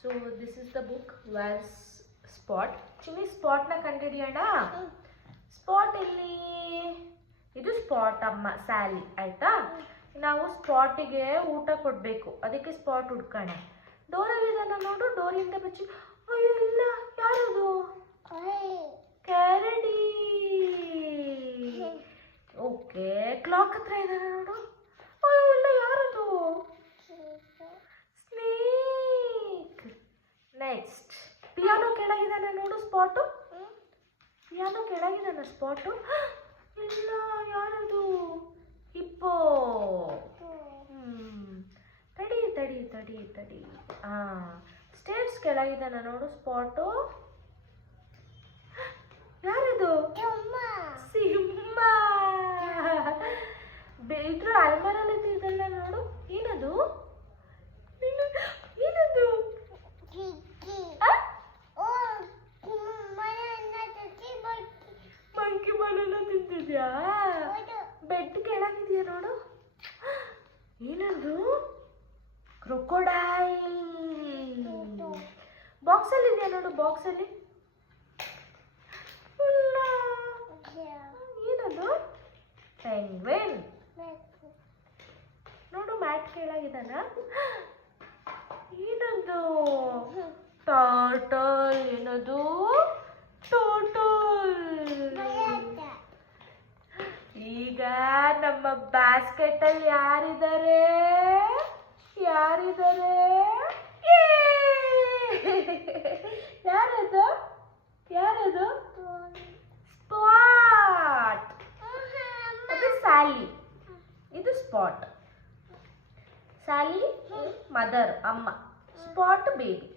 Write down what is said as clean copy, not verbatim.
So this is the book wares spot. ಚಿನ್ನಿ ಸ್ಪಾಟ್ನ ಕಂಡುಹಿಡಿಯೋಣ. Spot ಇಲ್ಲಿ, ಇದು ಸ್ಪಾಟ್ ಅಮ್ಮ ಸ್ಯಾಲಿ ಆಯ್ತಾ. ನಾವು ಸ್ಪಾಟಿಗೆ ಊಟ ಕೊಡಬೇಕು, ಅದಕ್ಕೆ ಸ್ಪಾಟ್ ಹುಡ್ಕೋಣ. ಡೋರಲ್ಲಿ ಇದನ್ನ ನೋಡು, ಡೋರಿಂದ ಬಚ್ಚಿ. ಅಯ್ಯೋ ಇಲ್ಲ, ಯಾರದು? ಕ್ಯಾರಡಿ. ಓಕೆ, ಕ್ಲಾಕ್ ಹತ್ರ ಇದಾರೆ ನೋಡು. ಅಯ್ಯೋ ಇಲ್ಲ, ಯಾರದು? ಸ್ನೇಕ್. ನೆಕ್ಸ್ಟ್ ಪಿಯಾನೋ ಕೆಳಗಿದಾನೆ ನೋಡು ಸ್ಪಾಟು. Piano ಕೆಳಗಿದಾನ spot. ಇಲ್ಲ, ಯಾರದು? ಹಿಪ್ಪೋ. ತಡಿ ತಡಿ ತಡಿ ತಡಿ. ಸ್ಟೇರ್ಸ್ ಕೆಳಗಿದಾನ ನೋಡು ಸ್ಪಾಟು. ಯಾರದು? ಸಿಂಹ. ಇದ್ರ ಅಲ್ಮಾರಲ್ಲಿ ಇದೆಲ್ಲ ನೋಡು. ಏನದು? ಏನದು? ಮಂಕಿ ಬಾಲೆಲ್ಲ ತಿಂತಿದ್ಯಾ? ಬೆಡ್ ಕೆಳಗಿದ್ಯಾ ನೋಡು. ಏನದು? ಕ್ರೊಕೊಡೈಲ್. ಬಾಕ್ಸಲ್ಲಿ ಇದೆಯಾ ನೋಡು, ಬಾಕ್ಸಲ್ಲಿ. ಏನದು? ಪೆಂಗ್ವಿನ್. ನೋಡು ಮ್ಯಾಟ್ ಕೆಳಗಿದಾನ. ಏನದು? ಟರ್ಟಲ್. ಏನದು? ಟೋಟಲ್. ಈಗ ನಮ್ಮ ಬ್ಯಾಸ್ಕೆಟ್ ಅಲ್ಲಿ ಯಾರಿದ್ದಾರೆ? ಯಾರಿದ್ದಾರೆ? ಯಾರದು? ಯಾರದು? ಸ್ಪಾಟ್. ಅದು ಸ್ಯಾಲಿ, ಇದು ಸ್ಪಾಟ್. ಸ್ಯಾಲಿ ಮದರ್ ಅಮ್ಮ, ಸ್ಪಾಟ್ ಬೇಬಿ.